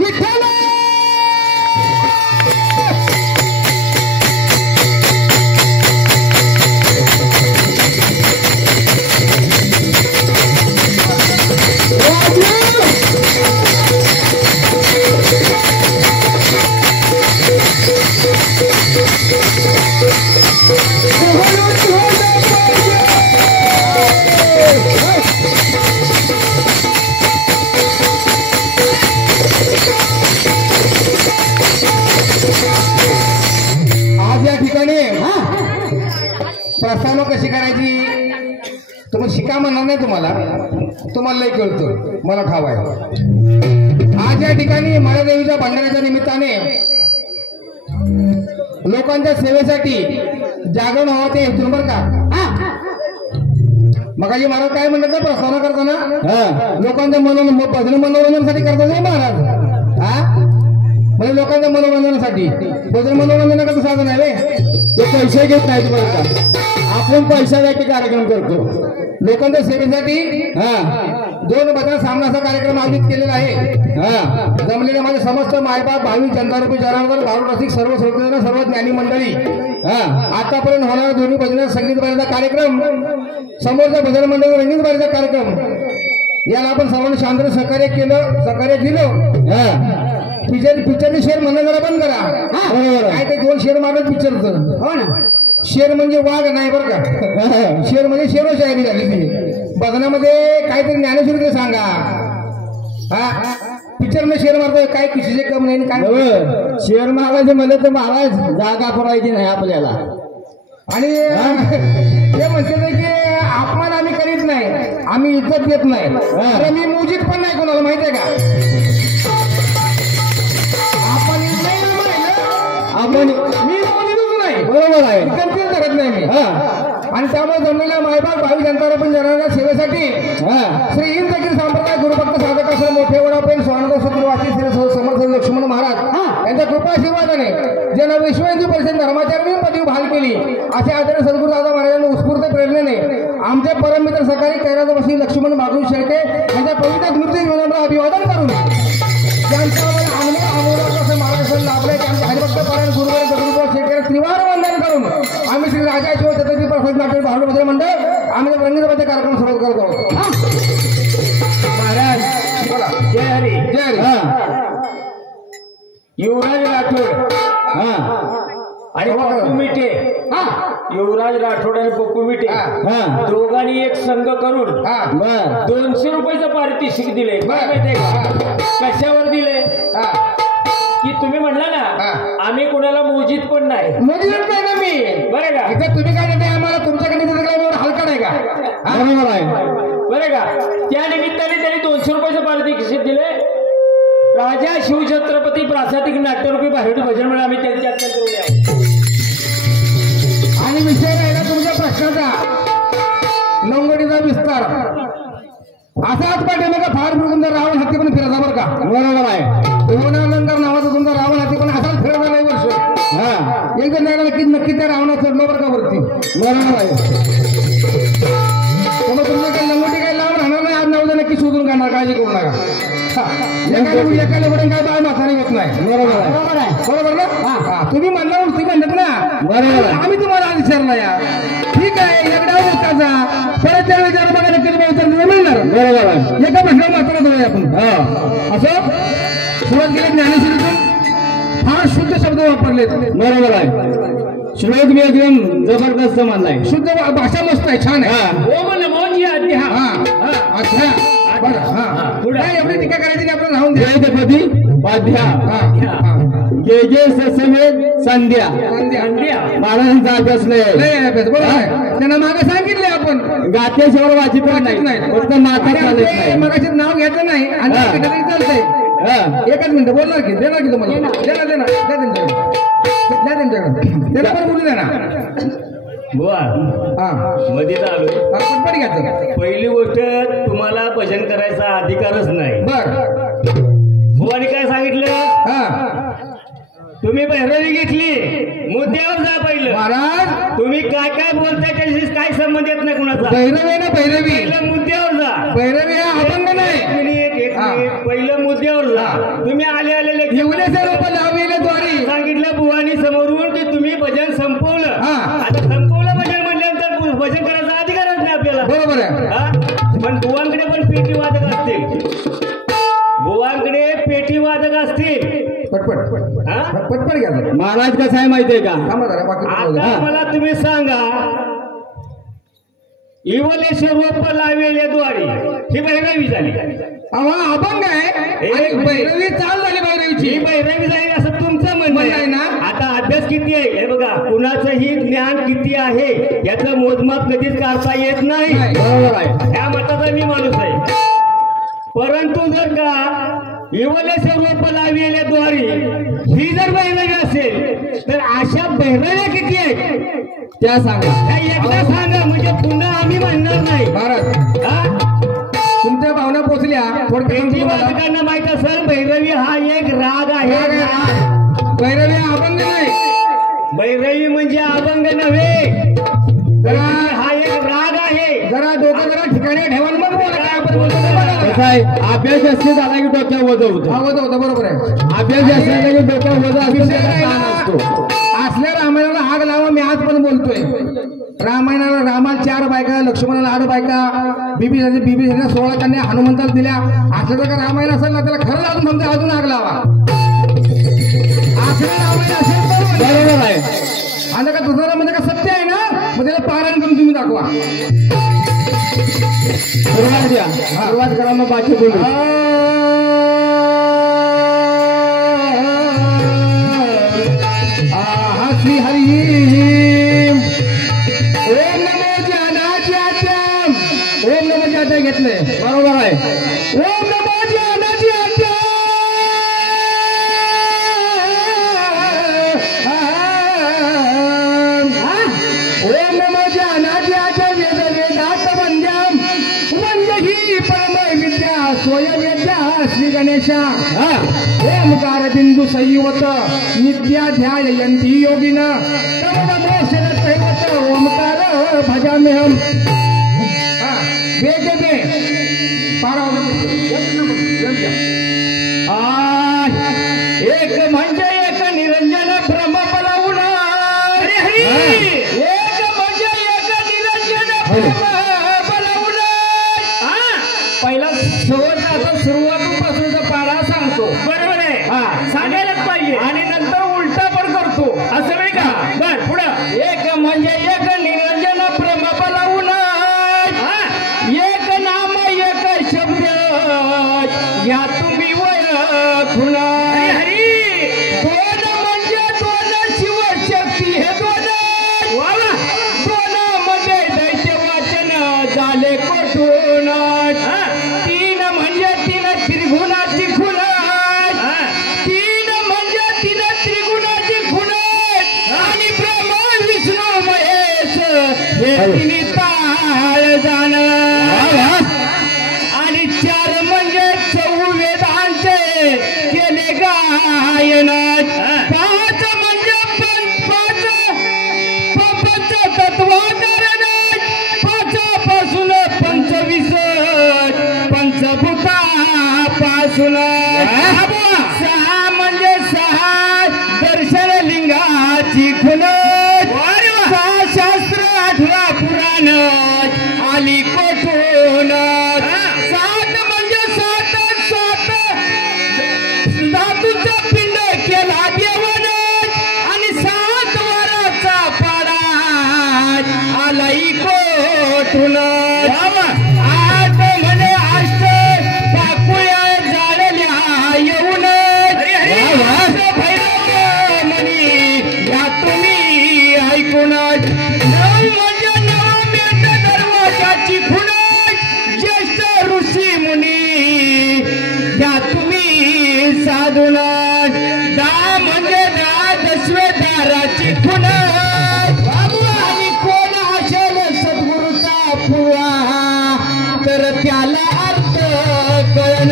विठ्ठल प्रस्थान कशी करायची तुम्ही शिका म्हणणार नाही तुम्हाला लय कळतं मला ठाव आहे। आज या ठिकाणी माळादेवीच्या भंडाऱ्याच्या निमित्ताने लोकांच्या सेवेसाठी जागरण व्हावं ते हेतून बरं का। मगाशी महाराज काय म्हणतात ना प्रस्थान करताना लोकांच्या मनोरंजनासाठी करतात नाही महाराज। म्हणजे लोकांच्या मनोरंजनासाठी भजन मनोरंजनाचं साधन आहे रे ते पैसे घेत नाही तुम्हाला का आपण पैशासाठी कार्यक्रम करतो लोकांच्या सेवेसाठी। 2 भजन सामनाचा कार्यक्रम आयोजित केलेला आहे। जमलेले माझे समस्त मायबाप भावी जनता रूपी जनावर भारू रसिक सर्व श्रोते सर्व ज्ञानी मंडळी आतापर्यंत होणारा दोन्ही भजन संगीत बारीचा कार्यक्रम समोरच्या भजन मंडळ रंगीत बारीचा कार्यक्रम याला आपण सर्वांनी शांत सहकार्य दिलं। पिक्चरचे शेअर म्हणणं जरा बंद करा काय ते 2 शेअर मारत पिक्चरचं हो ना। शेर म्हणजे वाघ नाही बरं का शेर म्हणजे शेरो शायरी झाली ती बघण्यामध्ये काहीतरी ज्ञानेश्वरी सांगा। पिक्चर मध्ये शेर मारतोय काय किशीचे कम नाही काय शेर मारायचे म्हणलं तर महाराज जागा पुरायची नाही आपल्याला। आणि ते म्हणते की अपमान आम्ही करीत नाही आम्ही इज्जत देत नाही अरे मी मुजीत पण नाही कोणाला माहिती आहे का आपण मी नाही बरोबर आहे करत नाही मी आणि त्यामुळे जमलेल्या मायबाप भावी जनता पण जनांच्या सेवेसाठी श्री इंद्रगिरी संप्रदाय गुरुभक्त साधक असं मोठे वडापेन स्वानंदवासी श्री समर्थ लक्ष्मण महाराज यांच्या कृपाशीर्वादाने ज्यांना विश्व हिंदू परिषद धर्माचार्य पदवी बहाल केली असे आदरणीय सद्गुरू दादा महाराजांनी उत्स्फूर्त प्रेरणेने आमचे परममित्र सकाळी कैलासवासी लक्ष्मण बागू शेळके यांच्या पवित्र स्मृती जीवनाला अभिवादन करून ज्यांच्यावर अमोल मार्गदर्शन लाभले त्यांचे हरिभक्त पारायण गुरुवार दगडूबाई शेळके त्रिवार वंदन करून आम्ही श्री राजा शिव छत्रपती प्रसाद नाट्य भांडू भजन मंडळ आम्ही रंगीतबाईचा कार्यक्रम सुरू करत आहोत। महाराज जय हरी जय हरी। युवराज राठोड आणि पप्पू मिठे युवराज राठोड आणि पप्पू मिठे दोघांनी एक संघ करून 200 रुपयाचं पारितोषिक दिले कशावर दिले की तुम्ही म्हणला ना आम्ही कोणाला मोजीत पण नाही नाही ना मी बरं का इथं तुम्ही काय देताय आम्हाला तुमच्याकडे हलका नाही का बरोबर आहे बरं का त्या निमित्ताने त्यांनी 200 रुपयाचं पारितोषिक दिले। राजा शिवछत्रपती प्रासादिक नाट्यरूपी भारुडी भजन म्हणून आम्ही त्यांच्या आणि विषय राहिला तुमच्या प्रश्नाचा लंगोटीचा विस्तार असाच पाठीमागे फार तुमचा रावण हत्ती पण फिरायचा बरं का बरोबर आहे होणानंतर नावाचा तुमचा रावण हत्ती पण असाच फिरत नाही वर्ष एकदा नाही नक्की त्या रावणात चढलो बरं का वरती बरोबर आहे तुमचं काही लंगोटी काही लावून राहणार नाही आज नाव नक्की शोधून काढणार काळजी करू नका एकाला वडून काय बाळ माथाने होत नाही बरोबर आहे बरोबर ना तुम्ही म्हणणार ती म्हणत ना बरोबर आम्ही तुम्हाला विचारलं या ठीक आहे एकदा उत्तराचा परत त्या विचार बघा नक्की उत्तर मिळणार बरोबर आहे एका प्रश्नावर मात्र बघूया आपण असं सुरुवात केली ज्ञानेश्वरीतून फार शुद्ध शब्द वापरले बरोबर आहे श्लोक मी एकदम जबरदस्त मानलाय शुद्ध भाषा मस्त आहे छान आहे ओम नमो जी अच्छा पुढे एवढी टीका करायची नाही आपण राहून द्यायपदी पाध्या गे गे ससमेत संध्या महाराजांचा अभ्यास बरोबर त्यांना मागे सांगितले आपण गातेश्वर वाचित नाही फक्त माता चालत नाही मगाशी नाव घ्यायचं नाही आणि चालतंय एकच मिनिट बोलणार की देणार की तुम्हाला त्याला पण बोलू देणार मध्ये आलो पहिली गोष्ट तुम्हाला भजन करायचा अधिकारच नाही बर भुवानी काय सांगितलं तुम्ही भैरवी घेतली, मुद्द्यावर जा पहिलं. महाराज तुम्ही काय काय बोलताय त्याच्याशी काय संबंध येत नाही कुणाचा. भैरवी ना भैरवी, पहिलं मुद्द्यावर जा. भैरवी हा अभंग नाही. एक मिनिट, पहिलं मुद्द्यावर जा. तुम्ही आले आलेले एवढे रूप लावलेले द्वारी सांगितलं बुवानी समोरून की तुम्ही भजन संपवलं. हा. आता संपवलं भजन म्हटल्यानंतर भजन करायचा अधिकारच नाही आपल्याला. बरोबर आहे. हा? पण बुवांकडे पण पेटी वादक असतील, बुवांकडे पेटी वादक असतील. पटपट हा? पटपट घ्या जरा. महाराज कसं आहे माहितीये का? थांबा जरा, बाकी बोलू द्या. आता मला तुम्ही सांगा, इवलेश्वर रोप लावलेल्या द्वारी ही भैरवी झाली. हा अभंग आहे आणि भैरवी चाल झाली भैरवीची. ही भैरवी झाली असं तुमचं म्हणणं आहे ना? आता अभ्यास किती आहे हे बघा, कुणाचंही ज्ञान किती आहे याचं मोजमाप कधीच करता येत नाही. बरोबर आहे. ह्या मताचा मी माणूस आहे. परंतु जर का इवलेश्वर रोप लावलेल्या द्वारी ही जर भैरवी असेल तर अशा भैरव्या किती आहेत त्या सांगा. त्या एकदा सांगा, म्हणजे पुन्हा आम्ही म्हणणार नाही. महाराज हा? तुमच्या भावना पोचल्या थोडक्यात पेटी वादकांना माहित असेल भैरवी हा एक राग आहे. भैरवी हा अभंग नाही. भैरवी म्हणजे अभंग नव्हे, भैरवी हा एक राग आहे. जरा डोकं जरा ठिकाणी ठेवा मग बोला. काय आपण बोलतो ते बघा. कसं आहे, अभ्यास जास्त झाला की डोक्यावर वजन होतं. आवाज होता बरोबर आहे. अभ्यास जास्त झाला की डोक्यावर वजन असतो, त्याचा ताण असतो. असल्या रामायणाला आग लावा. मी आज पण बोलतोय, रामायणाला रामाला 4 बायका, लक्ष्मणाला 8 बायका, बिबीजीने 16 कन्या हनुमंताला दिल्या. असलं जर का रामायण असेल ना त्याला खरंच अजून म्हणते अजून आग लावा. असलं रामायण असेल तर बरोबर आहे. आता का दुसरं म्हणजे का सत्य आहे ना, मग त्याला पारायण करून तुम्ही दाखवा. सुरुवात द्या, सुरुवात करा मग बाकी बोलू. श्री हरी ओम नमो ज्ञानाच्याम. ओम नमो ज्ञाता घेतलंय. बरोबर आहे. ओम नमो ज्ञानाच्याम. ओम नमो ज्ञानाच्याम वेद वेदात वंद्यम वंद्य परम विद्या स्वयंविद्या श्री गणेशा. ओमकार बिंदू संयुवत नित्याध्याययंती योगिन तम नमो शरदैवत ओमकार भजाम्यहम. वेद दे पारा एक म्हणजे एक निरंजन भ्रम पलावून. एक म्हणजे एक निरंजन भ्रम पलावून. पहिला शेवटचा सुरुवातीपासूनचा पारा सांगतो. बरोबर आहे. सांगायलाच पाहिजे आणि नंतर उलटा पण करतो. असं नाही का? बर पुढं. एक म्हणजे एक निरंजन भ्रम पलावून. एक नाम एक शब्द या तुम्ही ओळखून. दोन म्हणजे दोन शिवशक्ती हे दोन. दोन मध्ये दैत्य वाचन झाले कोठून. तीन म्हणजे तीन त्रिगुणाची खुण. तीन म्हणजे तीन त्रिगुणाची खुण. आणि ब्रह्मा विष्णू महेश हे तिन्ही ताळ जाण. आणि 4 म्हणजे चौवेदांचे केले गायन. 5 म्हणजे पंच तत्वाधारण. 5 पासून 25 पंचभूतापासून. 6 म्हणजे 6 दर्शन लिंगाची खुण. 6 शास्त्र 18 पुराण आली कोठून. 7 म्हणजे 7 धातूचा पिंड केला देवन. आणि 7 वाराचा पाडा आलाही कोठून. 8 म्हणे अष्ट पाकुळ्या जाळल्या येऊन. भैरव म्हणी या तुम्ही ऐकून. 9 म्हणजे 9 मेट दरवाजाची खुण. ज्येष्ठ ऋषी मुनी या तुम्ही साधून. 10 म्हणजे 10 दाराची खुण. आणि कोण असेल सद्गुरूचा पुवा तर त्याला अर्थ कळण.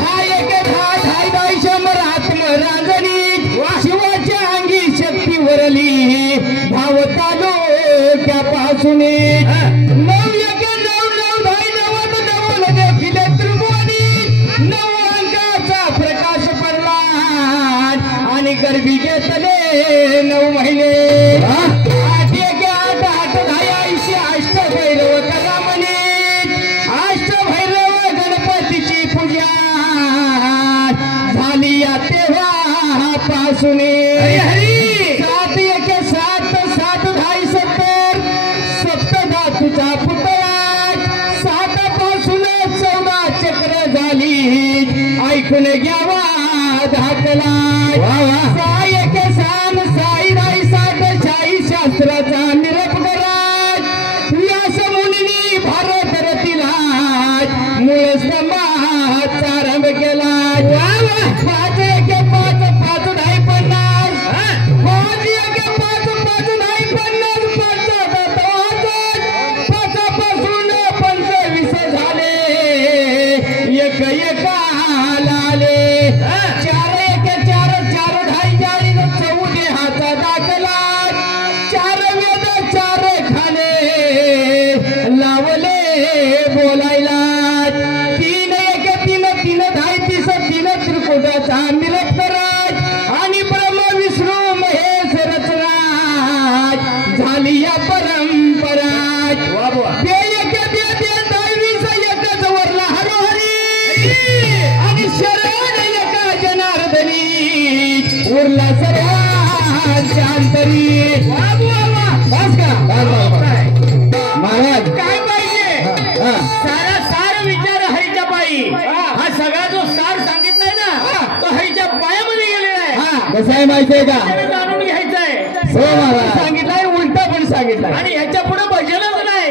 हा एक घाट हाय 100 आत्मरांजनी. गरबी घेतले 9 महिने 8 एके 8 8 10 80 अष्टभैरव कला म्हणे अष्टभैरव गणपतीची पूजा झाली या तेव्हापासून 7 एके 7 7 10 70 सप्तधातूचा पुतळा 7 पासून 14 चक्र झाली ऐकून घ्यावा धाकला 6 एके 6 साई 60 शास्त्राचा निरप कराज व्यास मुनी भारत रतीला मूळ स्तंभाचा आरंभ केला 5 एके 5 5 10 50 5 एके 5 5 10 50 पासून 25 झाले एक एकाला आले 4 एके 4 4 10 40 14 हाचा दाखला 4 वेद 4 खाने लावले बोलायला 3 एके 3 3 10 30 3 त्रिकोटाचा मिलप कराज आणि ब्रह्म विष्णू महेश रचराज झाली या परंपरा 2 एके 23 एकच वरला हरोहरी आणि शरण एका जनार्दनी उरला सर्वांच्या अंतरी बस का महाराज काय पाहिजे सारा सार विचार हरीच्या पायी हा सगळा जो सार सांगितलाय ना तो हरीच्या पायामध्ये गेलेला आहे कसं आहे माहितीये का हे जाणून घ्यायचं आहे हो महाराज सांगितलंय उलटा पण सांगितलंय आणि ह्याच्या पुढे भजनच नाही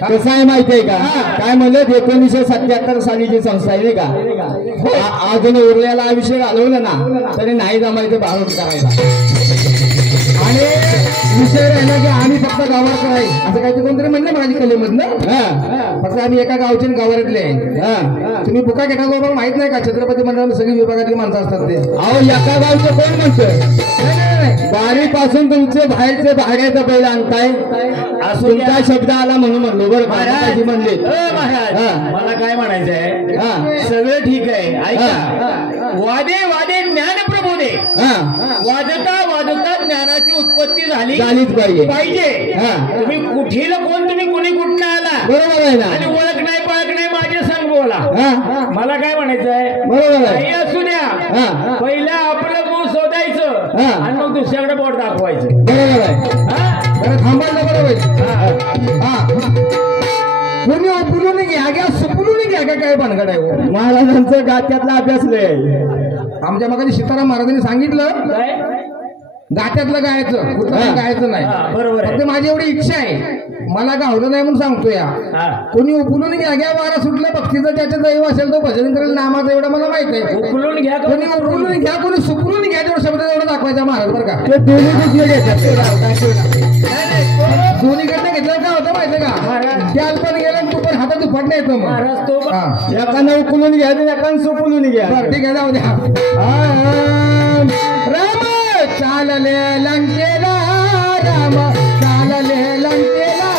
कसं आहे माहितीये का काय म्हणलं 1977 साली जी संस्था आहे नाही का अजून उरलेला अभिषेक घालवलं ना तरी नाही जमायचं बारोट करायला आणि विषय राहिला की आम्ही फक्त गावात कराय असं काहीतरी कोणतरी म्हणलं माझी कलेमधनं फक्त आम्ही एका गावचे गावातले तुम्ही बुका घेता बरोबर माहित नाही का छत्रपती मंडळामध्ये सगळी विभागातली माणसं असतात ते अहो एका गावचं कोण म्हणतं बारीपासून तुमचे बाहेरचे भाड्याचं बैल आणताय तुमचा शब्द आला म्हणून म्हणलो बरं महाराज म्हणले महाराज मला काय म्हणायचंय सगळं ठीक आहे ऐका वादे वादे ज्ञान प्रबोधे वाजता वाजता ज्ञानाची उत्पत्ती झालीच पाहिजे तुम्ही कुठीला कोण तुम्ही कोणी कुठं आला बरोबर आहे ना आणि ओळख नाही माझे संग बोला मला काय म्हणायचंय बरोबर आहे काही असू द्या पहिलं आपलं मूळ शोधायचं आणि मग दुसऱ्याकडे बोट दाखवायचं बरोबर आहे थांबायचं बरोबर कोणी उपुलून घ्या सुपुलून घ्या काय भानगड आहे महाराजांचं गात्यातला अभ्यास लय आमच्या मग सीताराम महाराजांनी सांगितलं काय गात्यातलं गायचं कुठलं गायचं नाही बरोबर फक्त माझी एवढी इच्छा आहे मला गावलं नाही म्हणून सांगतो या कोणी उपुलून घ्या वारा सुटलं भक्तीचं ज्याच्या दैव असेल तो भजन करेल नामाचं एवढं मला माहित आहे उकलून घ्या कोणी उपुलून घ्या कोणी सुपुलून घ्या तेवढं शब्द एवढं दाखवायचा महाराज बरं का ते दोन्ही कुठले घेतात दोन्हीकडनं घेतलं काय होतं माहिती का त्याल पण गेलं तू पण हातात दुपटणे येतो मग महाराज तो एकानं उकलून घ्या एकानं सुपुलून घ्या बरं ठीक आहे जाऊ द्या राम चालले लंकेला राम चालले लंकेला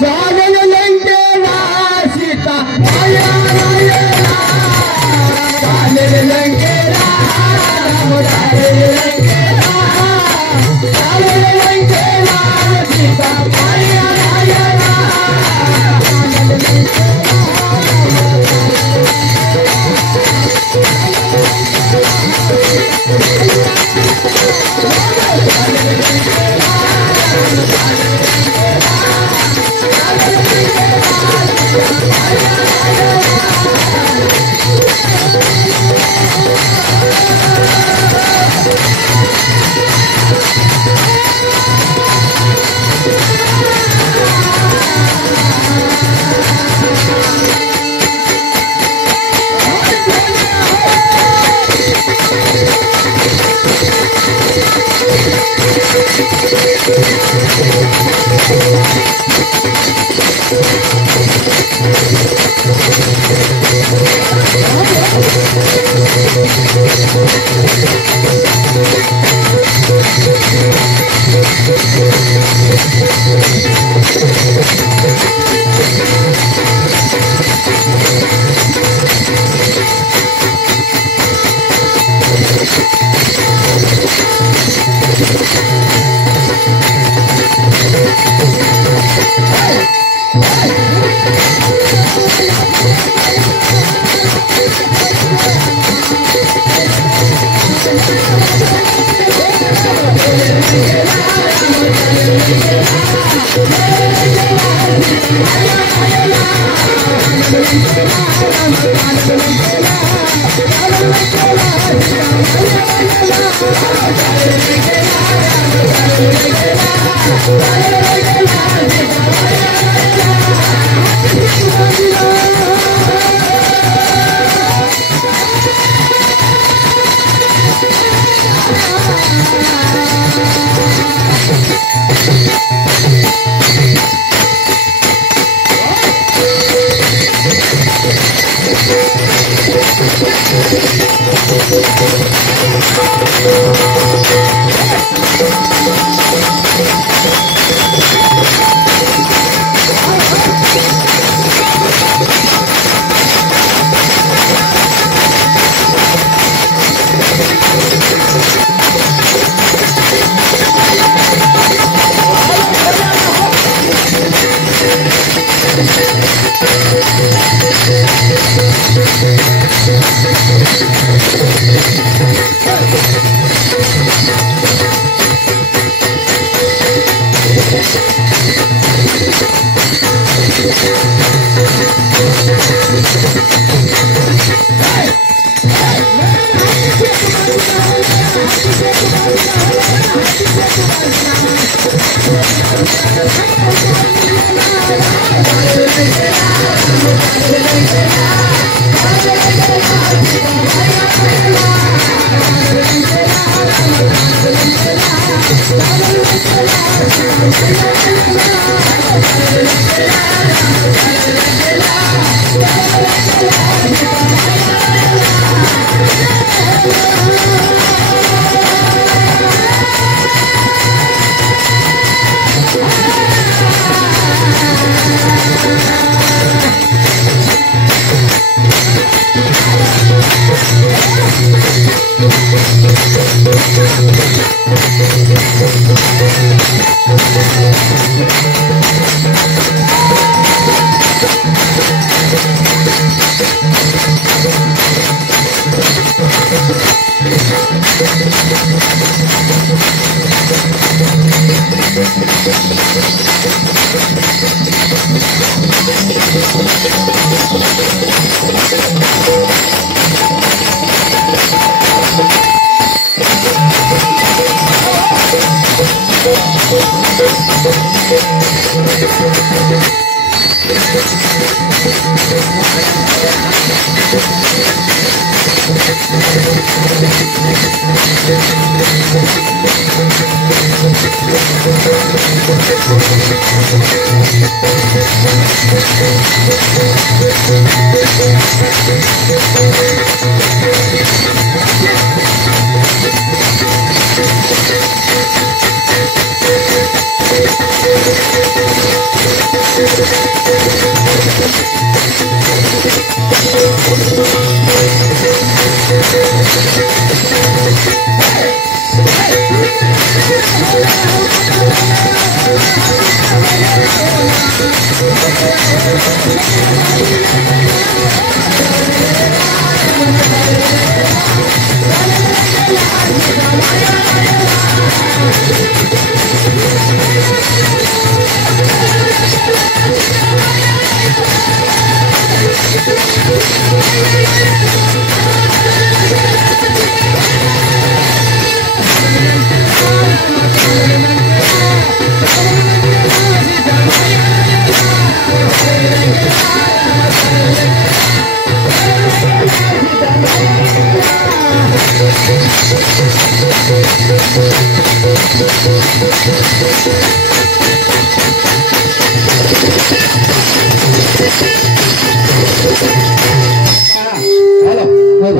चालले लंकेला सीता चालले लंकेला राम चालले लंकेला चालले लंकेला सीता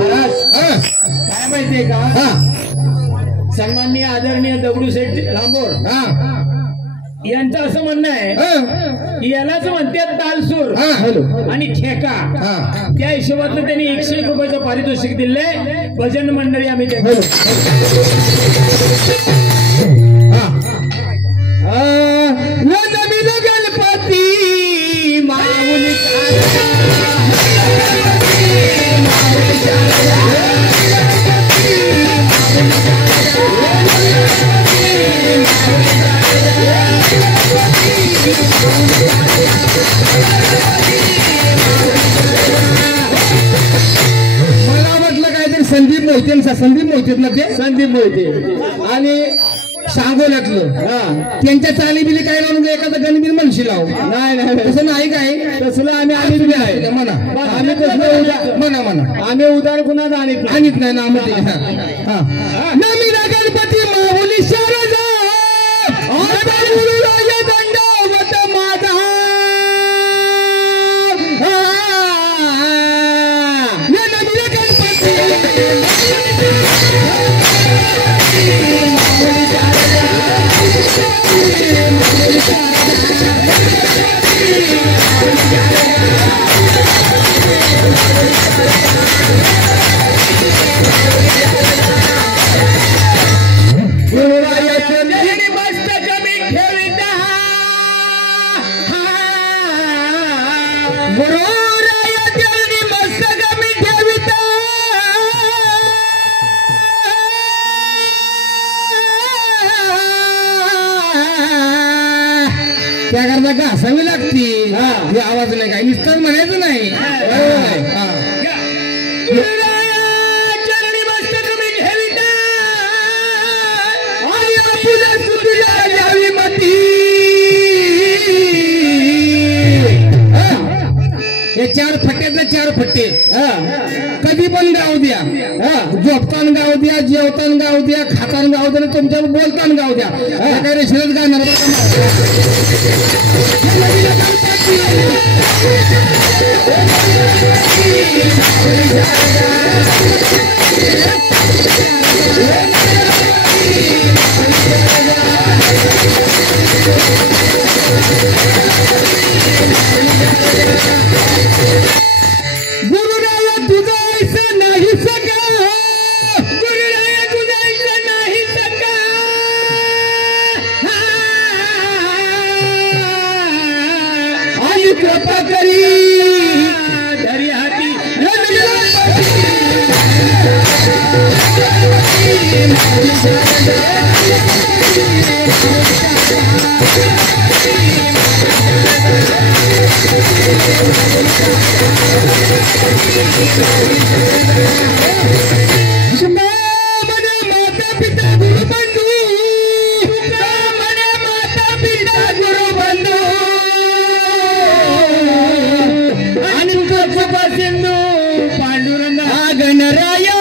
काय माहितीये का सन्माननीय आदरणीय दगडूशेठ लांबोर यांचं असं म्हणणं आहे की यालाच म्हणतात तालसूर आणि ठेका. त्या हिशोबातलं त्यांनी 101 रुपयाचं पारितोषिक दिले. भजन मंडळी आम्ही त्यांचं गणपती माऊली Thank you. संदीप मोहिते ना ते संदीप मोहिते आणि सांगोल्यातलं त्यांच्या चाली बिली काय लावून एखादं गणबिन म्हणशी लाव. नाही तसं नाही काय तसलं आम्ही नाही म्हणा आम्ही तसलं म्हणा आम्ही उदार कुणाच आणत नाही ना नमिरा गणपती माऊली शारदा दंडावत माझा नमिरा गणपती त्याकरता घासावी लागती. आवाज नाही काय नुसताच म्हणायचं नाही. हे 4 फट्ट्यातले 4 फट्टे कधी पण गाव द्या. झोपताना गाव द्या, जेवताना गाव द्या, खाताना गाव द्या, तुमच्या बोलताना गाव द्या. काय रेशनच गाणार गुरुराया तुझा ऐसा नाही सका, गुरुराया तुझा ऐसा नाही सका. आणि कृपा करी धरी हाती माता पिता गुरु बंधू, माता पिता गुरु बंधू आणि कृपा सिंधू पांडुरंग गणराया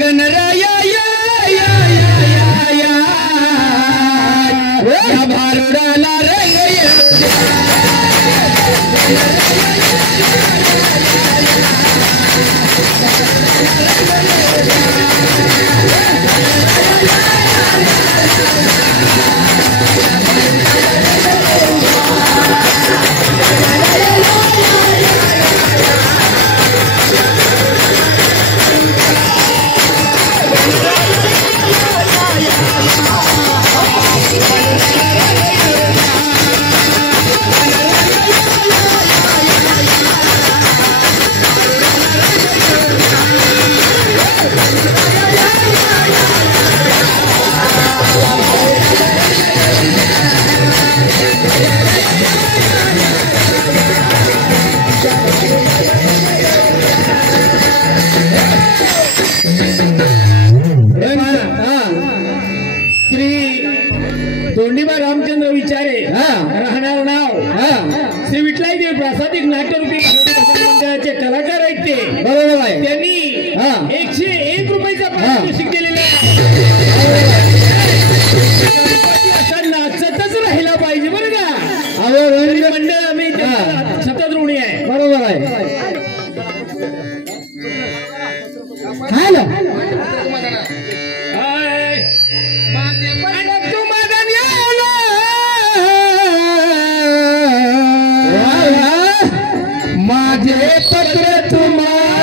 गणराया भारुडाला दोंडीबा रामचंद्र विचारे राहणार नाव श्री विठलाई देव प्रासादिक नाट्यरूपी मंडळाचे कलाकार आहेत ते. बरोबर आहे. त्यांनी 101 रुपयाचा पारितोषिक दिलेला असा नाचतच राहिला पाहिजे बरं का. मंडळ आम्ही सतत ऋणी आहे. बरोबर आहे. माझे पत्र तुम्हाला,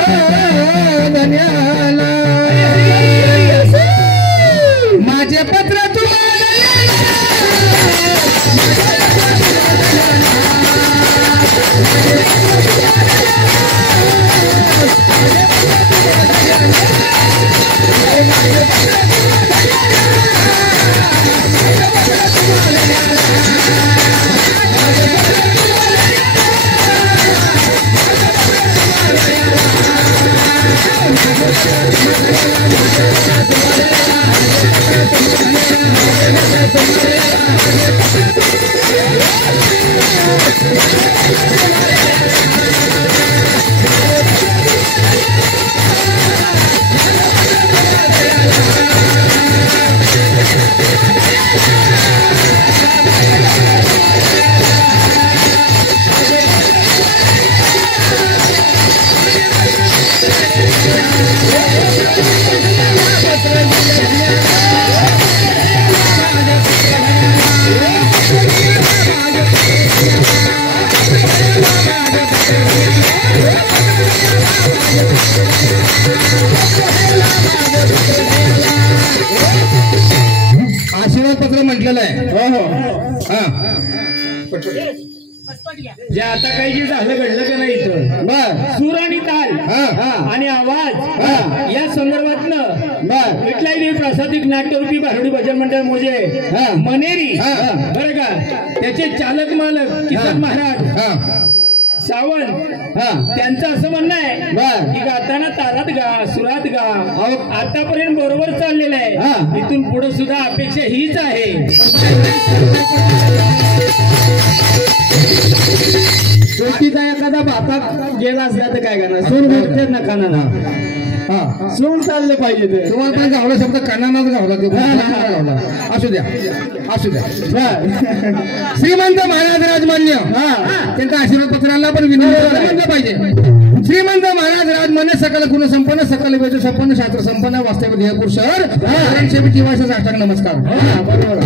माझे पत्र तुम्हाला आशीर्वाद पत्र म्हटलेलं आहे. हो हो हा जे आता काही जे झालं घडलं का नाही इथं बर सूर आणि ताल हा आणि आवाज या संदर्भातलं बर विठलाई देवी प्रासादिक नाट्यरूपी भारुडी भजन मंडळ मोजे हा. मनेरी हा. बरं का त्याचे चालक मालक किसन महाराज हा सावंत हा त्यांचं असं म्हणणं आहे बर की गाताना तालात गा सुरात गा अहो. आतापर्यंत बरोबर चाललेलं आहे हा. इथून पुढे सुद्धा अपेक्षा हीच आहे. शेतीचा एखादा भातात गेला असला तर काय करणार सून भेटते ना कानाला हा सून चालले पाहिजे ते तुम्हाला पण गावला शब्द कानानाच गावला ते गावला. असू द्या असू द्या. बर श्रीमंत महाराज राजमान्य त्यांचा आशीर्वाद पत्राला पण विनंती म्हणलं पाहिजे. श्रीमंत महाराज राजमान्य सकल गुण संपन्न सकल वेद संपन्न शास्त्र संपन्न वास्तव ध्येयपूर शहर शेवटी भाषा साष्टांग नमस्कार. बरोबर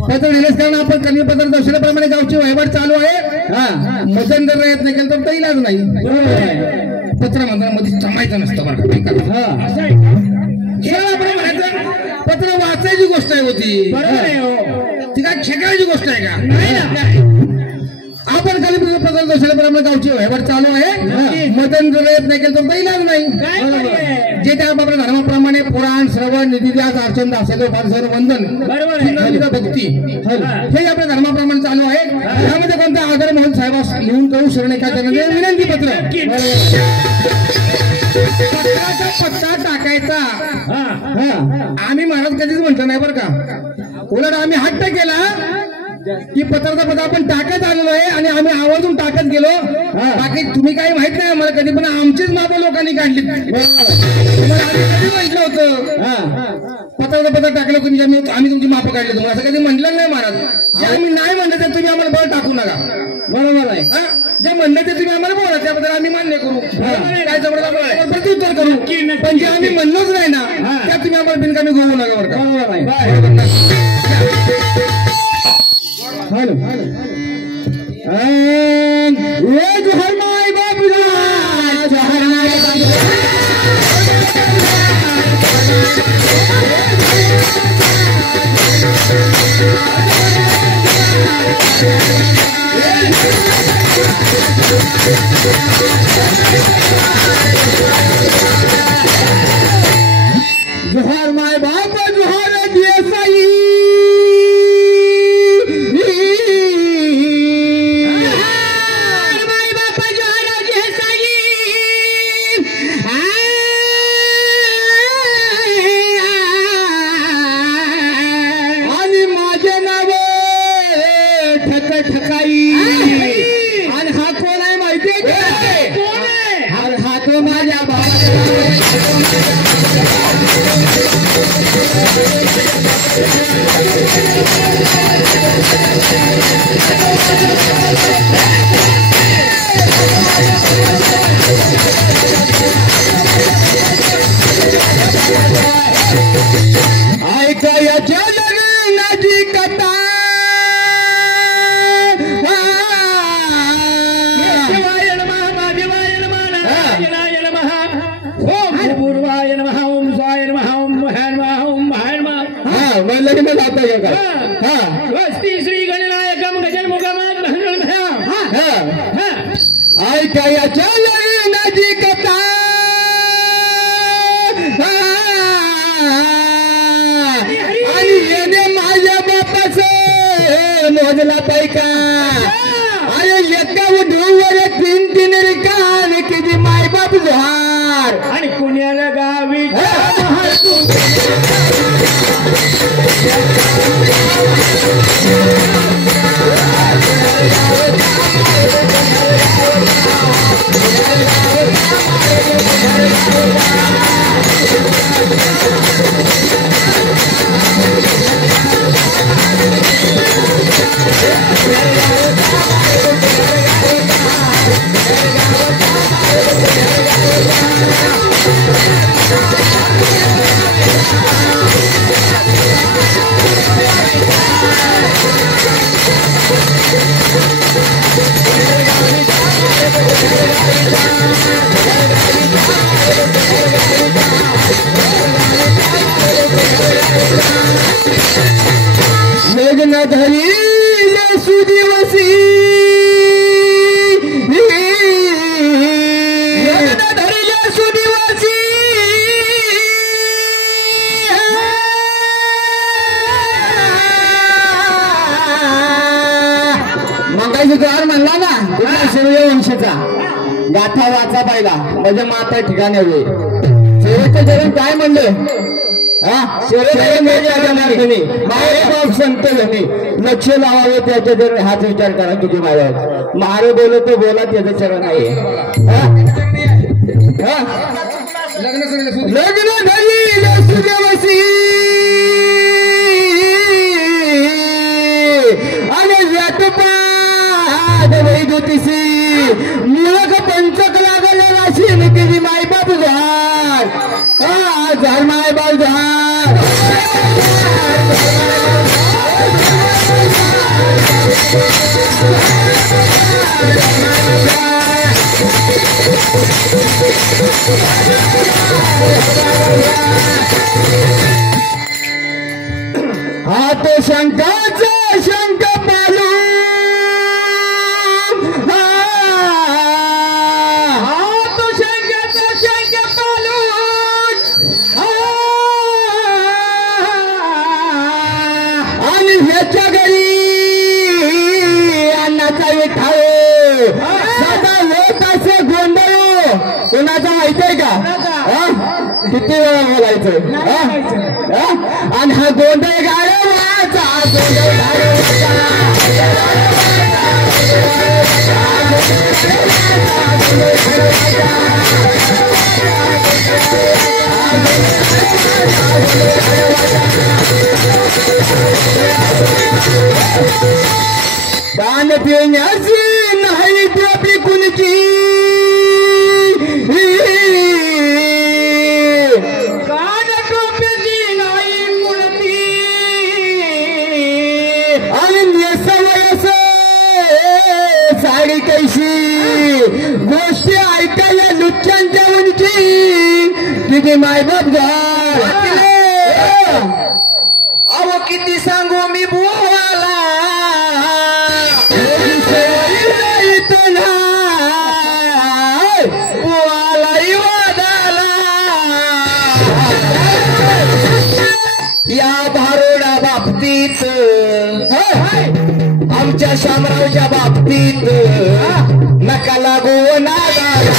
पत्र दिलेस कारण आपण कन्यापत्र दर्शनाप्रमाणे गावची वहिवाट चालू आहे. मजन जर प्रयत्न केला तर इलाज नाही. पत्र मंदिरामध्ये जमायचं नसतं बरं का. आपण म्हणायचं पत्र वाचायची गोष्ट आहे होती. बरोबर आहे हो. ती काय खेळायची गोष्ट आहे का. आपण खाली पत्र दर्शनाप्रमाणे गावची वहिवाट चालू आहे. मदन जर प्रयत्न केला तर इलाज नाही. जे त्या आपल्या धर्माप्रमाणे पुराण श्रवण निधिध्यास अर्चन असेल फारसर वंदन बरोबर आहे. भक्ती हे आपल्या धर्माप्रमाणे चालू आहे. त्यामध्ये कोणता आदर मोहन साहेबास लिहून करू शरण एका विनंती पत्र. पत्राचा पत्ता टाकायचा. आम्ही महाराज कधीच म्हणतो नाही बरं का. उलट आम्ही हट्ट केला की पत्राचा पत्ता आपण टाकत आलेलो आहे आणि आम्ही आवर्जून टाकत गेलो. बाकी तुम्ही काही माहित नाही आम्हाला कधी पण आमचीच मापं लोकांनी काढली. तुम्हाला आम्ही कधी म्हटलं होतं पत्राचा पत्ता टाकलं तुम्ही आम्ही तुमची मापं काढली तुम्हाला असं कधी म्हटलं नाही महाराज. जे आम्ही नाही म्हणलं तर तुम्ही आम्हाला बळ टाकू नका. बरोबर आहे. जे म्हणलं ते तुम्ही आम्हाला बोला त्याबद्दल आम्ही मान्य करू. काय जबरदस्त प्रत्युत्तर करू. पण जे आम्ही म्हणलोच नाही ना त्यात तुम्ही आम्हाला बिनकामी गोवू नका बरं का. बरोबर आहे. बरोबर ना. हॅलो ए जोहर माय बाबूला जोहर माय जोहर माय बाप जोहर देसाई आणि माझे नाव ठकाई आणि हा कोण आहे माहितीये का. हा तो माझ्या ऐकायच्या लग्नाची कथा शिवाय नमः महादेवाय नमः नारायणाय नमः ओम पूर्वाय नमः ओम स्वाय नमः ओम महाय नमः ओम महाय नमः. मग लग्न जाता ये का. वस्ती श्री गणनायकम गजन मुगमात ऐकायच्या लग्नाची कथा आणि येणे माझ्या बापाच मोजला पैका. अरे एका उठूवर तीन तीन रिकान किती माय बाप जोहार. आणि पुण्याला गावी हा. लग्न धरी सुदिवसी लग्न धरी सुदिवसी मंगाईचा द्वार म्हणला ना कुठला सूर्यवंशीचा गाथा वाचा पाहिला म्हणजे माता ठिकाणी हवे शेवटचं जरण काय म्हणलं मायबाप संत झाले लक्ष लावावे त्याच्या जर हाच विचार करा तुझी मायबाप मारे बोलत तो बोला त्याचं चरण आहे लग्न झाली सूर्यवसी आणि व्याटपाद वैदोतीसी मुलग पंचक लागलेला शिन तिची मायबाप झाड मायबाप झाड हात शंकाचा शंक पालू हात शंकाचा शंक पालू आणि ह्याच्या घरी अन्नाचा विठाळ सदा होत असे गोंधळ कोणाचा माहितीये का किती वेळा बोलायचं आणि हा गोंधळ गाडवाचा दान पिण्याची नाही आपली कुणची साडी कैशी गोष्टी ऐकायला लुच्च्यांच्या उंची तिथे मायबाप झाड अहो किती सांगू मी बुवाला बुवाला वादाला या भारोडा बाबतीत आमच्या शामरावच्या बाबतीत नका लागू नादाला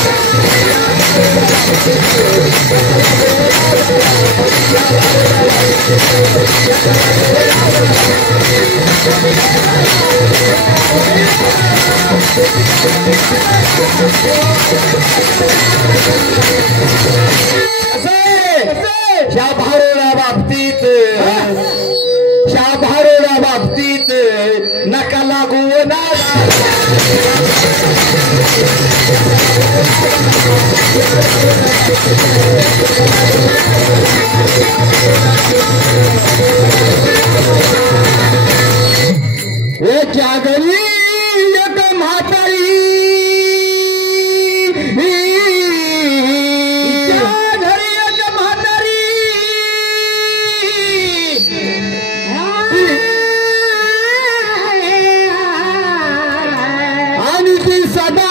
शा भारोडा बाबतीत शा भारोडा बाबतीत नका लागू नादाला याच्या घरी एक म्हातारी घरी एक म्हातारी आणि ती सदा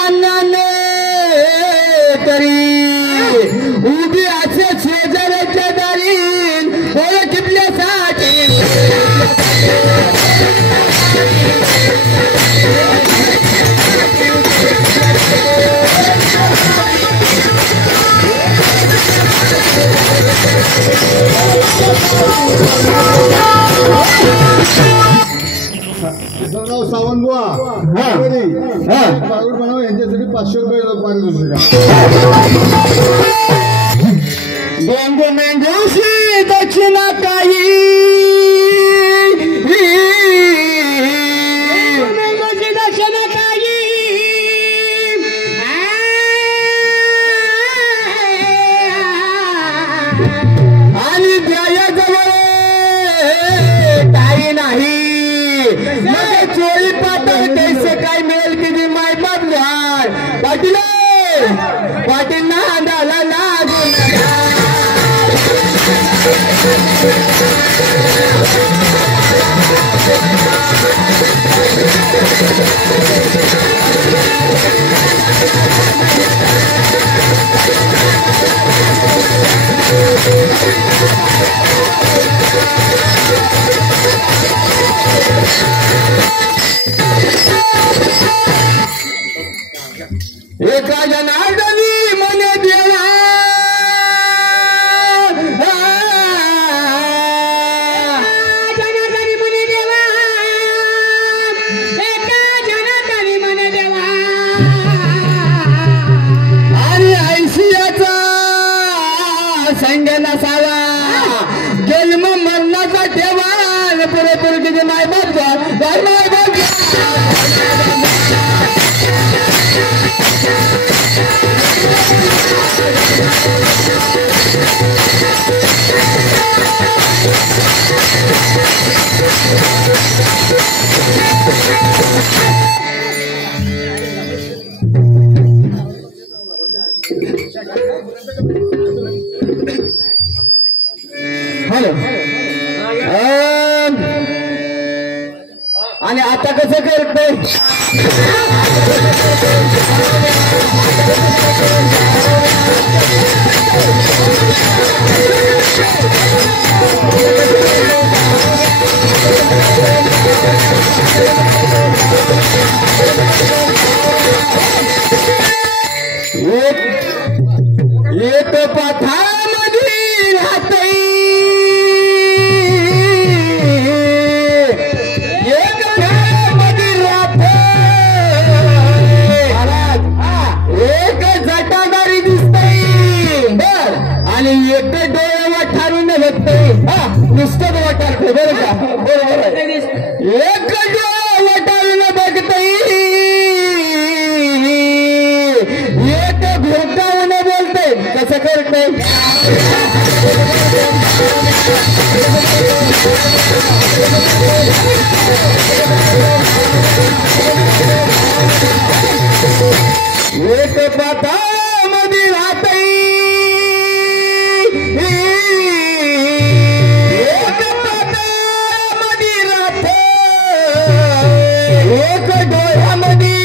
तरी उभी असे शेजाऱ्याच्या दारी ओळखल्यासाठी सावंतबुवा पागड बनाव यांच्यासाठी 500 रुपये पारितोषिक गोंगो मेंढूशी दक्षिणा काही दक्षिणा काही आणि द्यायाजवळ काही नाही चोरी पातळ कैसे काय मिळेल की माय बाप झाड पाटील पाटील नांदाला लागून एका जनार्दनी मने देवा जनार्दनी म्हणे देवा एका जनार्दनी म्हणे देवा आणि ऐशियाचा संग नसावा जन्म मरणाचा ठेवा पुरेपूर किती माय बाप हॅलो आणि आता कसं करतोय एक पथामध्ये राहते एक मध्ये राहते एक जटादारी दिसते बर आणि एक डोळ्यावर ठारून बघते नुसतं वाटारते बरं का बरोबर एक डोळ्यावर ठारून बघते एक घोटावून बोलते कसं करते एक पथामध्ये राहते एक पथामध्ये राहते एक डोळ्यामध्ये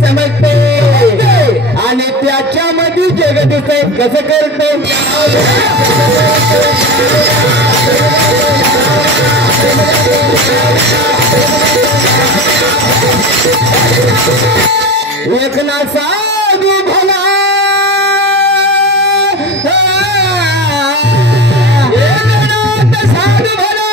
चमकते आणि त्याच्यामध्ये जग दिसते कसं करते एक ना साधू भला एक नाथ साधू भला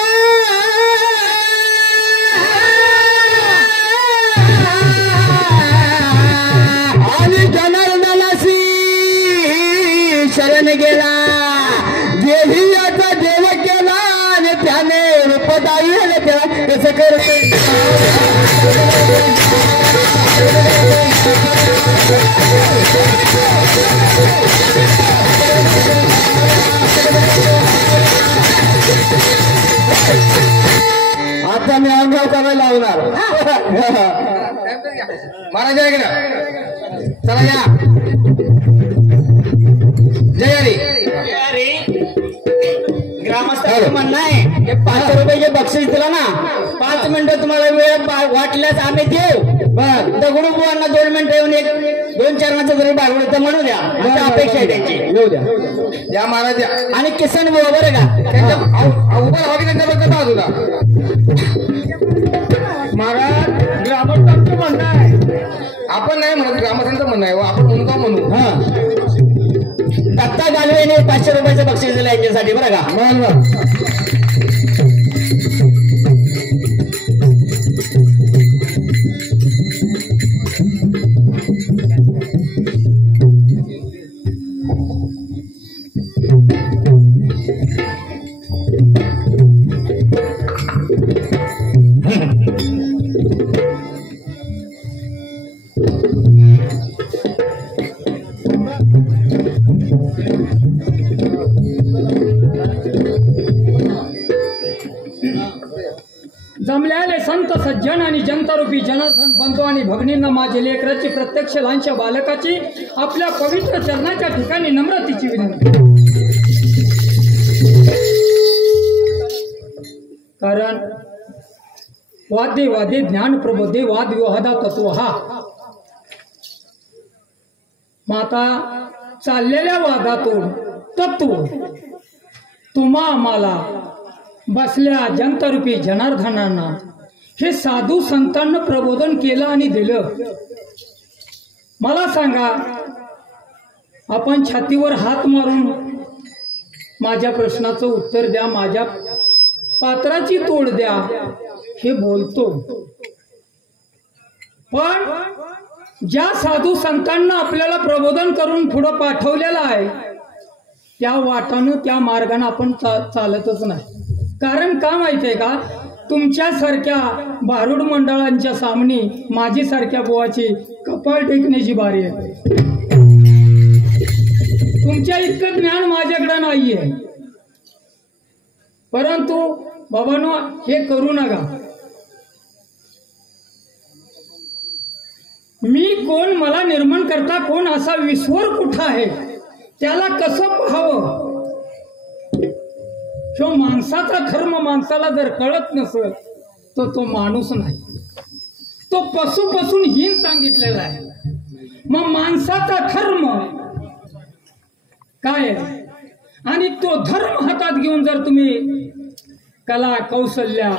आणि जनार्दनाशी शरण गेला देही याचा देव केला आणि त्याने रूपदायी आलं त्याला कसं करते आता मी अनुभव करायला लावणार महाराज आहे ना चला या जय हरी ग्रामस्थांचं म्हणणं आहे हे 500 रुपये बक्षीस दिला ना 5 मिनिटं तुम्हाला वेळ वाटल्यास आम्ही देऊ बर दगडूबुवांना 2 मिनिटं येऊन एक 2 चरणाचं जरी भागवलं तर म्हणू द्या अशी अपेक्षा आहे त्यांची येऊ द्या या महाराज या आणि किसन बुवा बरं का त्यांच्या उभं राहा की त्यांच्याबद्दल बाजूला महाराज ग्रामस्थांचं म्हणणं आहे आपण नाही म्हणत ग्रामस्थांचं म्हणणं आहे आपण म्हणू का म्हणू दत्ता गालवेने 500 रुपयाचं बक्षीस दिलं यांच्यासाठी बरं का जमल्याले संत सज्जन जन आणि जनतारूपी जनार्दन बंधू आणि भगिनींना माझे लेकराची प्रत्यक्ष लहानशा बालकाची आपल्या पवित्र चरणाच्या ठिकाणी नम्रतेची विनंती. कारण वादे वादे ज्ञान प्रबोधे वाद विवादा तत्व हा माता चाललेल्या वादातून तत्व तुम्हा आम्हाला बसल्या जनतारूपी जनार्दनांना हे साधू संतांना प्रबोधन केलं आणि दिलं. मला सांगा, आपण छातीवर हात मारून माझ्या प्रश्नाचं उत्तर द्या, माझ्या पात्राची तोड द्या हे बोलतो, पण ज्या साधू संतांना आपल्याला प्रबोधन करून पुढे पाठवलेलं आहे त्या वाटानं त्या मार्गाने आपण चालतच नाही. कारण का माहितीये का, तुमच्यासारख्या भारूड मंडळांच्या सामने माझी सारख्या बुवाची कपाळ टेकण्याची बारी आहे. तुमच्या इतकं ज्ञान माझ्याकडे नाहीये. परंतु बाबांनो, हे करू नका. मी कोण, मला निर्माण करता कोण, असा विश्वर कुठं आहे, त्याला कसं पाहावं, तो माणसाचा धर्म माणसाला जर कळत नसेल तर तो माणूस नाही, तो पशुपासून हीन सांगितलेला आहे. मग माणसाचा धर्म काय आहे, आणि तो धर्म हातात घेऊन जर तुम्ही कला कौशल्या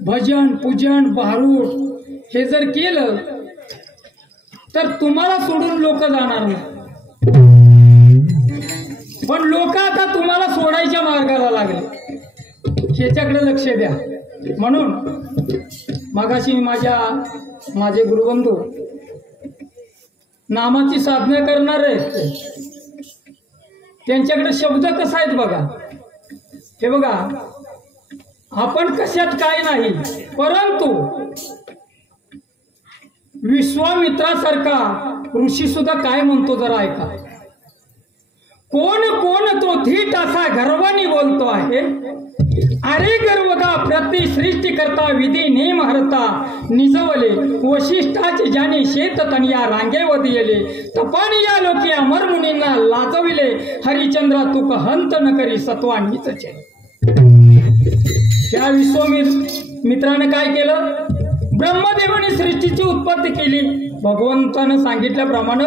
भजन पूजन भारूड हे जर केलं तर तुम्हाला सोडून लोक जाणार नाही. पण लोक आता तुम्हाला सोडायच्या मार्गाला लागले, ह्याच्याकडे लक्ष द्या. म्हणून मगाशी माझे गुरुबंधू नामाची साधना करणारे त्यांच्याकडे शब्द कसा आहेत बघा. हे बघा, आपण कशात काय नाही, परंतु विश्वामित्रासारखा ऋषी सुद्धा काय म्हणतो जरा ऐका. कोण कोण तो धीट असा गर्वानी बोलतो आहे, अरे गर्वगा प्रति सृष्टी करता विधी नेम हरता निजवले वशिष्ठाचे ज्याने शेत तनिया रांगेवत येले तपानिया लोकी अमर मुनींना लाजविले हरिचंद्रा तुक हंत न करी सत्वानीच. त्या विश्वामित्राने काय केलं, ब्रह्मदेवाने सृष्टीची उत्पत्ती केली, भगवंतानं सांगितल्याप्रमाणे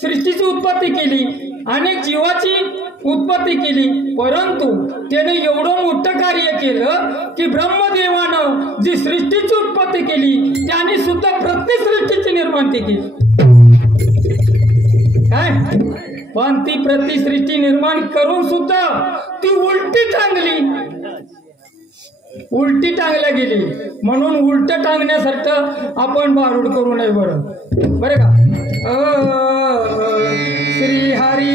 सृष्टीची उत्पत्ती केली, अनेक जीवाची उत्पत्ती केली. परंतु त्याने एवढं मोठं कार्य केलं की ब्रह्मदेवानं जी सृष्टीची उत्पत्ती केली त्याने सुद्धा प्रत्येक सृष्टीची निर्माती केली. काय, पण ती प्रतिसृष्टी निर्माण करून सुद्धा ती उलटी टांगल्या गेली. म्हणून उलट टांगण्यासारखं आपण भारूड करू नये. बरं का. श्री हरी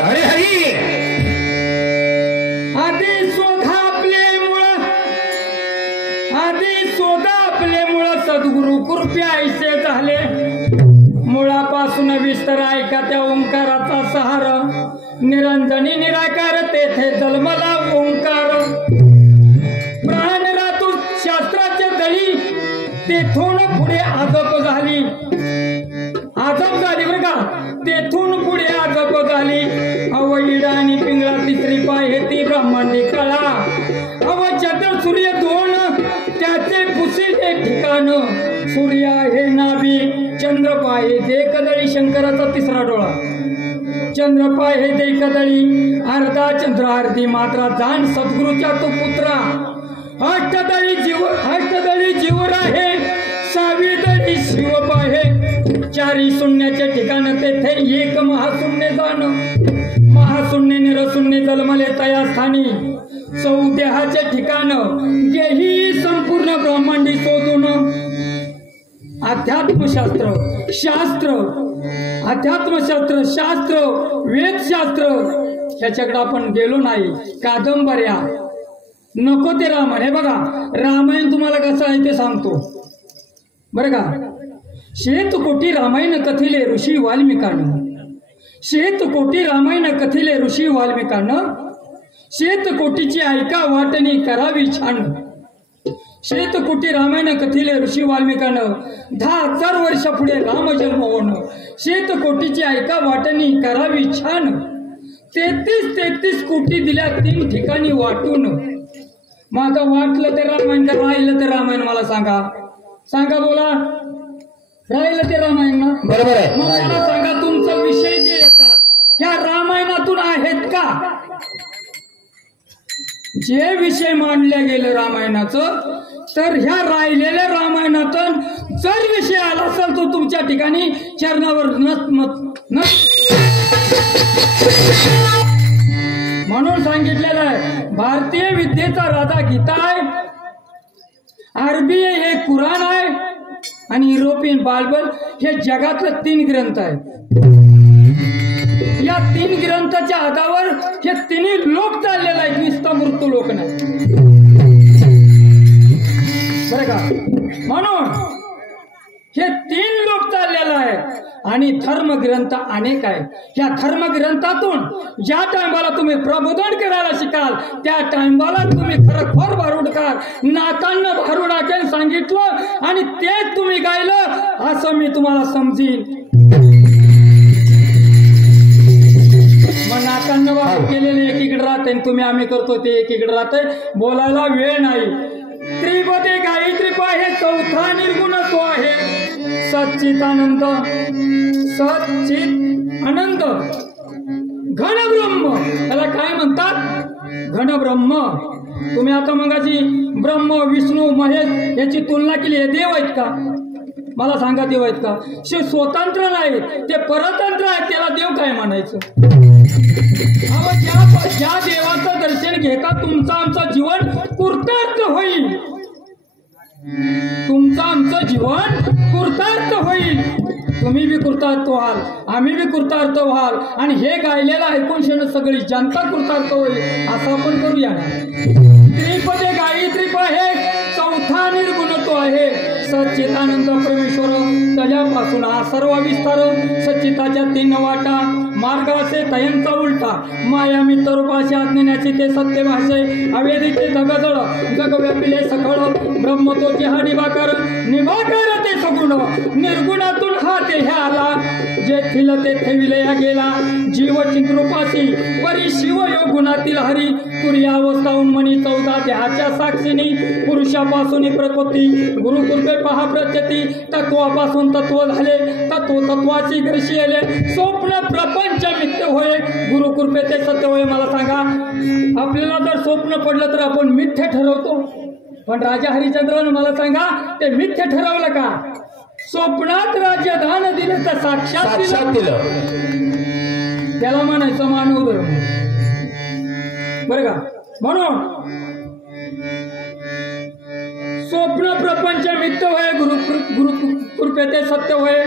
हरे हरी. आधी शोधा आपले मुळ सद्गुरु कृपया ऐसे झाले. मुळापासून विस्तार ऐका त्या ओंकाराचा सहार, निरंजनी निराकार तेथे जन्मला ओंकार. प्राण रातू शास्त्राच्या दळी तेथून पुढे आजप झाली बरं का. तेथून पुढे आजप झाली. अवईडा आणि पिंगळा तिसरी पाय हे ती ब्रह्मांडी कळा. चंद्र सूर्य दोन त्याचे पुसेले ठिकाण. सूर्य हे नाभी, चंद्र पाय हे देखदळी शंकराचा तिसरा डोळा. चंद्र पाय हे देखदळी, अर्धा चंद्र अर्धी मात्रा जाण सद्गुरूच्या तो पुत्रा. अष्टदळी जीवर आहे, सावीदळी शिव पाहे. चारी शून्याचे ठिकाण तेथे एक महाशून्य जाण. महाशून्य निरशून्य जन्मले तया स्थानी. चौदेहाचे ठिकाण येही संपूर्ण ब्रह्मांडी शोधून. अध्यात्मशास्त्र शास्त्र वेदशास्त्र ह्याच्याकडे आपण गेलो नाही. कादंबऱ्या नको ते रामायण. हे बघा, रामायण तुम्हाला कसं आहे ते सांगतो बरं का. शेतकोटी रामायण कथिले ऋषी वाल्मिकानं. शेतकोटी रामायण कथिले ऋषी वाल्मिकानं. शेतकोटीची ऐका वाटणी करावी छान. श्वेतकुटी रामायण कथिले ऋषी वाल्मिकानं 10,000 वर्ष पुढे राम जन्म होणं श्वेतकोटीची ऐका वाटणी करावी छान 33 कोटी दिल्या 3 ठिकाणी वाटून मग आता वाटलं ते रामायण का राहिलं ते रामायण मला सांगा बोला राहिलं ते रामायण ना बरोबर आहे मग मला सांगा तुमचा विषय जे येतात ह्या रामायणातून आहेत का जे विषय मांडले गेले रामायणाचं तर ह्या राहिलेल्या रामायणातून जर विषय आला असेल तो तुमच्या ठिकाणी चरणावर म्हणून सांगितलेलं आहे भारतीय विद्येचा राजा गीता आहे अरबी हे कुराण आहे आणि युरोपियन बायबल हे जगातले 3 ग्रंथ आहेत या 3 ग्रंथाच्या आधारावर हे 3 लोक चाललेले आहेत नुसतं मृत्यू लोक नाही बरं का म्हणून हे 3 लोक चाललेलं आहे आणि धर्मग्रंथ अनेक आहेत या धर्मग्रंथातून ज्या टायमाला तुम्ही प्रबोधन करायला शिकाल त्या टायमाला तुम्ही खरोखर भारुडकार नातांना भारुडाकेल सांगितलं आणि तेच तुम्ही गायलं असं मी तुम्हाला समजीन मग नातांना भारुड केलेले एकीकडे राहते तुम्ही आम्ही करतो ते एकीकडे राहते बोलायला वेळ नाही त्रिपदे गायत्री पाहे 4था निर्गुण तो आहे सच्चिदानंद सच्चित आनंद घनब्रह्म त्याला काय म्हणतात घनब्रह्म तुम्ही आता मगाची ब्रह्म विष्णू महेश याची तुलना केली हे देव आहेत का मला सांगा देव आहेत का ते स्वतंत्र नाहीत ते परतंत्र आहेत त्याला देव काय म्हणायचं ज्या देवाचं दर्शन घेता तुमचं आमचं जीवन कृतार्थ होईल तुमचं आमचं जीवन कृतार्थ होईल तुम्ही बी कृतार्थ व्हाल आम्ही बी कृतार्थ व्हाल आणि हे गायलेलं ऐकून शेण सगळी जनता कृतार्थ होईल असं आपण करूया ना त्रिपदे गायत्री पाहे 4था निर्गुण तो आहे सच्चिदानंद परमेश्वर त्याच्यापासून हा सर्व विस्तार सच्चिताच्या 3 वाटा मार्ग असे तयांचा उलटा माया मित्ररूपाशी अज्ञानाची ते सत्य भाषे अवेदिते जगजळ जगव्यापिले सकळ ब्रह्म तो हा निभाकर ते सगुण निर्गुणातून हा ते ह्या आला जे थिल ते ठेविले या गेला जीव चित्रूपाशी परी शिव योग गुणातील हरी तुर्या अवस्थाहून मनी 14 देहाच्या साक्षीनी पुरुषापासून प्रकृती गुरुकृपे पहा प्रत्यती तत्वापासून तत्व झाले तत्वाची ग्रशी आले स्वप्न प्रपंच मिथ्य होय गुरुकृपे ते सत्य होय मला सांगा आपल्याला जर स्वप्न पडलं तर आपण मिथ्य ठरवतो पण राजा हरिश्चंद्रानं मला सांगा ते मिथ्य ठरवलं का स्वप्नात राज्यधान दिलं तर साक्षात दिलं त्याला म्हणायचं मानव धर्म बरं का म्हणून स्वप्न प्रपंच मिथ्य होय गुरु ते सत्य होय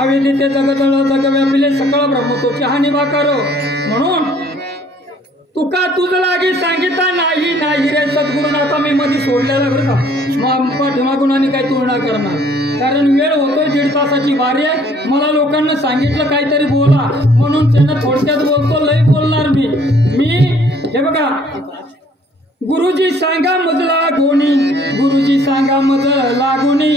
अवेदिते जगतळ जगव्यापिले सकळ ब्रह्मतोचे हा निभाकर म्हणून तुका तुझ लागी सांगितला नाही नाही रे सद्गुरुनाथा मी मध्ये सोडलेला बरं का पाठीमागून आणि काही तुलना करणार कारण वेळ होतोय 1.5 तासाची वारी आहे मला लोकांना सांगितलं काहीतरी बोला म्हणून त्यांना थोडक्यात बोलतो लय बोलणार मी हे बघा गुरुजी सांगा मजला गोणी गुरुजी सांगा मजल लागोनी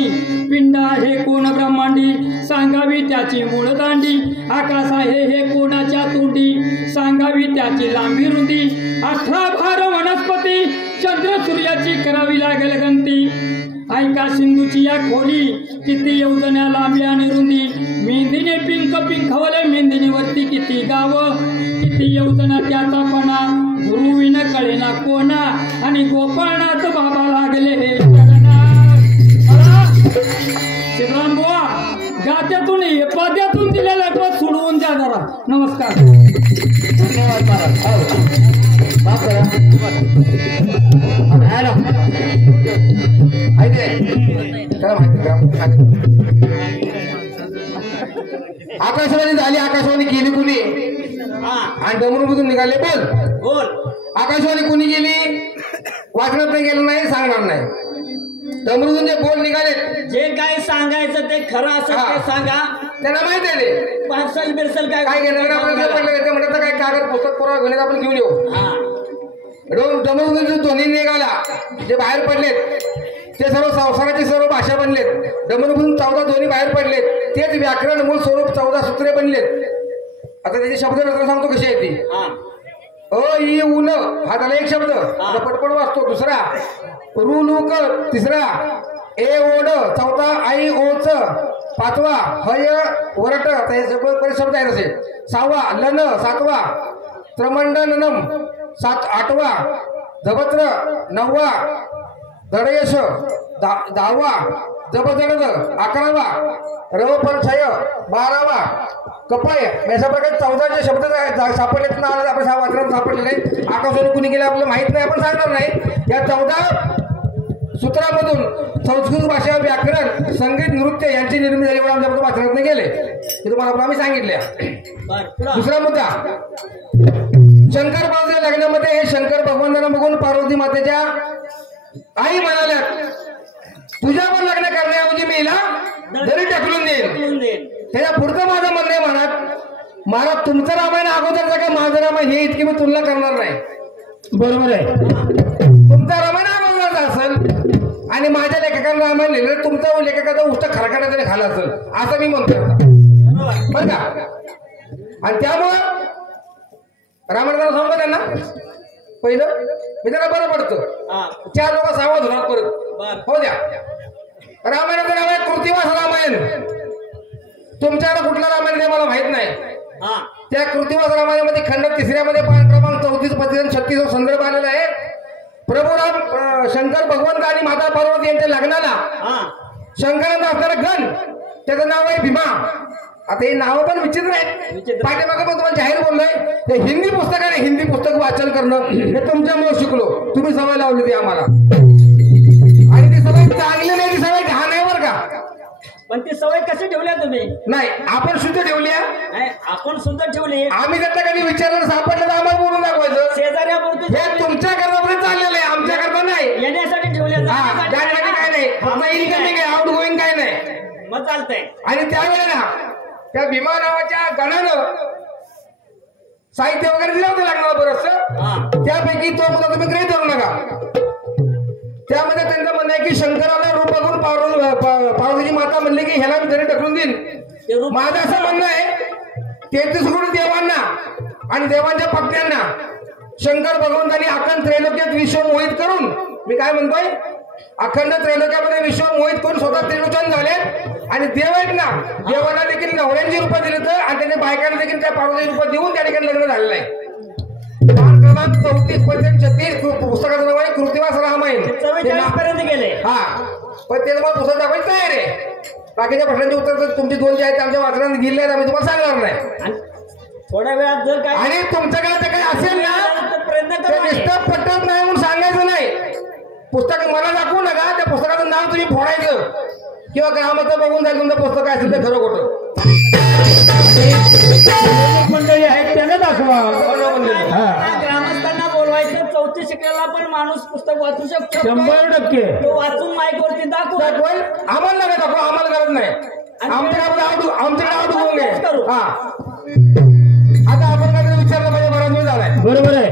पिंडा हे कोण ब्रह्मांडी सांगावी त्याची मूळ दांडी आकाश आहे हे कोणाच्या तोंडी सांगावी त्याची लांबी रुंदी 18 भार वनस्पती चंद्र सूर्याची करावी लागेल गंती ऐका सिंधूची या खोली किती योजन्या लांबी आणि रुंदी मेंदीने पिंकवले मेंदिनीवरती किती गाव किती योजना त्याचा पणा गुरुविन कळेना कोणा आणि गोपाळनाथ बाबा लागले हे श्रीराम बुवा गात्यातून पद्यातून दिलेला पद सोडवून द्या जरा नमस्कार धन्यवाद आकाशवाणी झाली आकाशवाणी केली कुणी आणि डमरूमधून निघाले बोल आकाशवाणी कुणी गेली वाचण्यात नाही गेलं नाही सांगणार नाही डमरूमधून जे बोल निघाले जे काय सांगायचं ते खरं असं ते सांगा त्यांना माहिती आहे रे पार्सल बिरसल काय काय घेणार आपल्याला म्हणत काय कागद पुस्तक पुरावा घेण्यात आपण घेऊन येऊ डमरूमधून जो ध्वनी निघाला जे बाहेर पडलेत ते सर्व संसाराची सर्व भाषा बनलेत. दमनमधून 14 ध्वनी बाहेर पडलेत. तेच व्याकरण मूळ स्वरूप 14 सूत्रे बनलेत. आता त्याची शब्द रचना सांगतो कशी आहे ती. अ इ उ न हा झाला एक शब्द. आता पटपट वाचतो. दुसरा रु लु क, तिसरा ए ओड, चौथा आई ओच, पाचवा हय वरट, हे सगळे शब्द आहेत असे. सहावा लन, सातवा त्रमंडनम, आठवा धबत्र, नववा धडयश, 10वा जबजडद, 11वा रवपरछय, 12वा कपाय. अशा प्रकारे 14 शब्द सापडलेत ना आपण वाचनात सापडले नाही. आकाशाने कुणी केलं आपल्याला माहित नाही, आपण सांगणार नाही. या 14 सूत्रामधून संस्कृत भाषा, व्याकरण, संगीत, नृत्य यांची निर्मिती झाली म्हणून आमच्या वाचनात गेले. हे तुम्हाला आम्ही सांगितले. दुसरा मुद्दा, शंकर पार्वती लग्नामध्ये हे शंकर भगवंतांना बघून पार्वती मातेच्या आई म्हणाल्या, तुझ्या पण लग्न करण्याऐवजी मी हिला घरी ढकलून देईन. त्याच्या पुढचं माझं म्हणणं आहे म्हणत, मला तुमचं रामायण अगोदरचं का माझं रामायण हे इतकी मी तुलना करणार नाही. बरोबर आहे. तुमचं रामायण अगोदरचं असेल आणि माझ्या लेखकांना रामायण लिहिलं, तुमचा लेखकाचा उष्ट खरकाटा तरी खाला असेल असं मी म्हणतोय बरं का. आणि त्यामुळं रामायणाला सांगतो त्यांना पहिलं मी त्यांना बरं पडतं. 4 लोक सावध होणार परत. हो द्या. रामायणाचं नाव आहे कृतिवास रामायण. तुमच्याकडे कुठलं रामायण ते मला माहित नाही. त्या कृतिवास रामायणामध्ये खंड 3मध्ये पान क्रमांक 34, 35, 36 संदर्भ आलेला आहे. प्रभू राम शंकर भगवंत आणि माता पार्वती यांच्या लग्नाला शंकरांचा असणारा गण त्याचं नाव आहे भीमा. आता हे नाव पण विचित्र आहेत. पाठीमागे पण तुम्हाला जाहीर बोललोय, ते हिंदी पुस्तक आहे. हिंदी पुस्तक वाचन करणं हे तुमच्यामुळे शिकलो. तुम्ही सवय लावली ती आम्हाला. आणि ती सवय चांगली नाही, ती सवय घाण आहे बरं का. पण ती सवय कशी ठेवल्या तुम्ही? नाही, आपण शुद्ध ठेवली आहे. आपण सुद्धा ठेवली. आम्ही त्यातलं कधी विचारलं सापडलं तर आम्हाला बोलून दाखवायचं. शेजाऱ्यापुरती हे तुमच्या करता चाललेलं आहे, आमच्या करता नाही. येण्यासाठी ठेवल्या. जाण्यासाठी काय नाही, फक्त इनकमिंग आहे, आउट गोईंग काय नाही. मग चालतंय. आणि त्यावेळेला त्या भीमा नावाच्या गणानं साहित्य वगैरे दिलं होतं लग्नाला बरंच. त्यापैकी तो मुद्दा तुम्ही गृहीत धरू नका. त्यामध्ये त्यांचं म्हणणं आहे की शंकराला रूप बघून पार्वतीची माता म्हणली की ह्याला मी घरी ढकलून देईन. माझं असं म्हणणं आहे 33 कोटी देवांना आणि देवांच्या पत्न्यांना शंकर भगवंतांनी अखंड त्रैलोक्यात विश्व मोहित करून, मी काय म्हणतोय, अखंड त्रैलोक्यामध्ये विश्व मोहित करून स्वतः त्रिलोचन झाले. आणि देव आहेत ना, देवाला देखील नवऱ्यांची रूपं दिली तर आणि त्यांच्या बायकांना देखील त्या पार्वती रूपात देऊन त्या ठिकाणी लग्न झालेलं आहे. 34-36 पुस्तकाचं नाव आहे कृतिवास रामायण. 44 पर्यंत गेले. हा, पण ते तुम्हाला पुस्तक दाखवायचं तयार आहे. बाकीच्या प्रश्नांची उत्तर तुमची 2 जे आहेत आमच्या वाचनात गेले आहेत, आम्ही तुम्हाला सांगणार नाही. थोड्या वेळात जर काय आणि तुमच्याकडे काही असेल ना प्रयत्न ते निष्ठा पटत नाही म्हणून सांगायचं नाही. पुस्तक मला दाखवू नका, त्या पुस्तकाचं नाव तुम्ही फोडायचं किंवा ग्रामाचं बघून जाईल तुमचं पुस्तक काय असेल ते खरं खोटं. मंडळी आहेत त्यांना दाखवा. ग्रामस्थांना बोलवायचं. 4थी शिकलेला पण माणूस पुस्तक वाचू शकतो. 100%. तो वाचून माईकवरती दाखवल. आम्हाला नका दाखवा, आम्हाला गरज नाही. आमच्याकडे आउट होऊन घे. हा, आता आपण काय विचारलं पाहिजे, बराच वेळ झालाय. बरोबर आहे.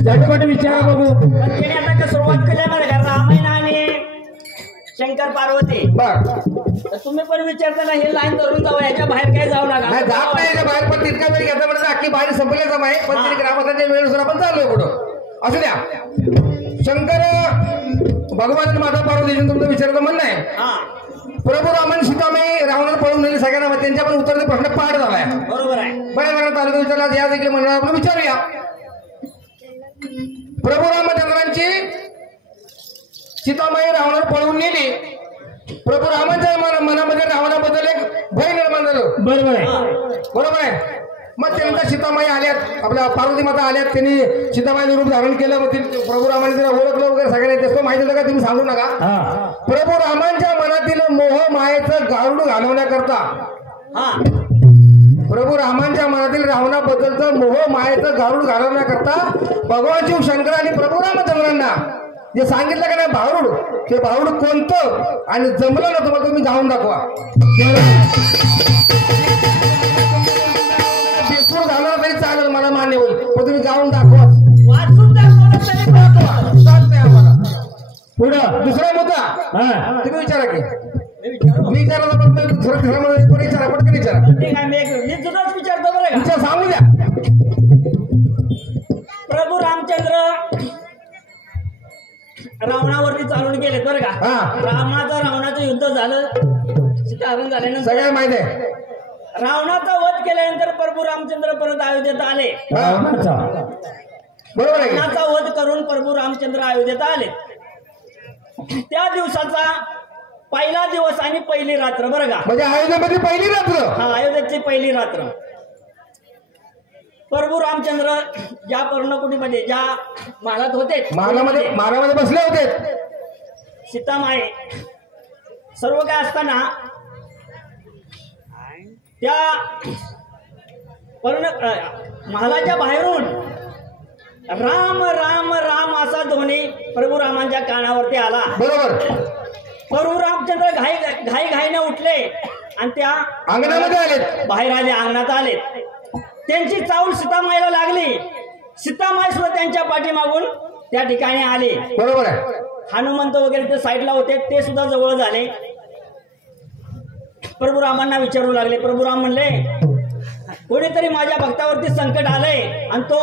झटपट विचारा बघू. पण त्याने आता सुरुवात केली बरं का, रामायण आणि शंकर पार्वती. बर, तुम्ही पण विचारताना हे लाईन धरून जाऊ, याच्या बाहेर काय जाऊ नका. नाही जात नाही याच्या बाहेर, पण तितका वेळ घेतला म्हणजे अख्खी बाहेर संपले जमा आहे. पण तरी ग्रामस्थांच्या वेळेनुसार आपण चाललोय पुढं. असू द्या. शंकर भगवान माता पार्वती तुमचं विचारायचं म्हणणं आहे. प्रभू रामन सीतामाई रावणाला पळून नेले सगळ्यांना, त्यांच्या पण उत्तराचा प्रश्न पाठ झालाय. बरोबर आहे. बऱ्याच तालुका विचारला, या देखील म्हणणार आपण विचारूया. प्रभू रामचंद्रांची सीतामाई रावणाला पळवून नेली. प्रभू रामांच्या मनामध्ये रावणाबद्दल एक भय निर्माण झालं. बरोबर आहे. बरोबर आहे. मग त्यांच्या सीतामाई आल्यात, आपल्या पार्वती माता आल्यात, त्यांनी सीतामाईचं रूप धारण केलं. मग प्रभू रामाने तिला ओळखलं वगैरे सगळ्यांना. त्याचं माहिती होतं का तुम्ही सांगू नका. प्रभू रामांच्या मनातील मोह मायेचं गारुड घालवण्याकरता, प्रभू रामांच्या मनातील रावणाबद्दलचं मोह मायेचं गारुड घालवण्याकरता भगवान शिव शंकर आणि प्रभू रामचंद्रांना जे सांगितलं का नाही भारूड, ते भारूड कोणतं आणि जमलं ना तुम्हाला तुम्ही गाऊन दाखवा. बेसूर झालं तरी चालेल, मला मान्य होईल, पण तुम्ही गाऊन दाखवा. वाचून दाखवलं तरी चालतंय आम्हाला. पुढं दुसरा मुद्दा, हा. तुम्ही विचारा की मी विचारू मी विचारायला पण थोडं घरामध्ये कोणी विचारा पटकन विचारा ठीक आहे मी तुलाच विचारतो बरं का विचार सांगू द्या प्रभू रामचंद्र रावणावरती चालून गेले बरं का हा. रावणाचं युद्ध झालं सीताहरण झाल्यानंतर सगळ्या माहिती आहे रावणाचा वध केल्यानंतर प्रभू रामचंद्र परत अयोध्येत आले अच्छा. बरोबर आहे की? रावणाचा वध करून प्रभू रामचंद्र अयोध्येत आले त्या दिवसाचा पहिला दिवस आणि पहिली रात्र बरं का म्हणजे अयोध्येमध्ये पहिली रात्र हा अयोध्येची पहिली रात्र प्रभू रामचंद्र ज्या पर्णकुटीमध्ये ज्या महालात होते महालामध्ये बसले होते सीतामाई सर्व काय असताना त्या महालाच्या बाहेरून राम राम राम असा ध्वनी प्रभू रामांच्या कानावरती आला बरोबर प्रभू रामचंद्र घाईने उठले आणि त्या अंगणामध्ये आले बाहेर आले अंगणात आले त्यांची चावल सीतामाईला लागली सीतामाई सुद्धा त्यांच्या पाठीमागून त्या ठिकाणी आले बरोबर आहे हनुमंत वगैरे ते साईडला होते ते सुद्धा जवळ झाले प्रभू रामांना विचारू लागले प्रभू राम म्हणले कोणीतरी माझ्या भक्तावरती संकट आलंय आणि तो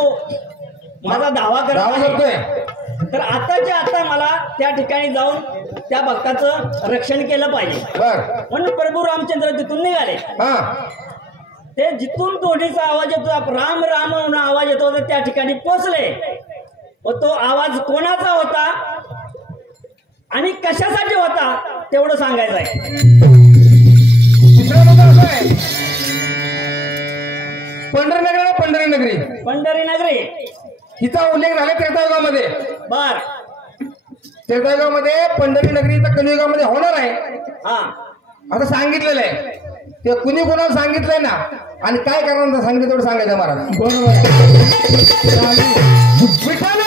माझा धावा करतोय तर आताच्या आता मला त्या ठिकाणी जाऊन त्या भक्ताचं रक्षण केलं पाहिजे म्हणून प्रभू रामचंद्र तिथून निघाले ते जिथून दोन्हीचा आवाज येतो राम राम म्हणून आवाज येतो तर त्या ठिकाणी पोचले व तो आवाज कोणाचा होता आणि कशासाठी होता तेवढं सांगायचं आहे तिसरा मुद्दा असा आहे पंढरी नगरी हिचा उल्लेख झाला त्रेतायुगामध्ये बर त्रेतायुगामध्ये पंढरी नगरी तर कलियुगामध्ये होणार आहे हा असं सांगितलेलं आहे ते कुणी कोणाला सांगितलंय ना आणि काय करणार सांगितलं तेवढं सांगायचं महाराज बरोबर विठ्ठल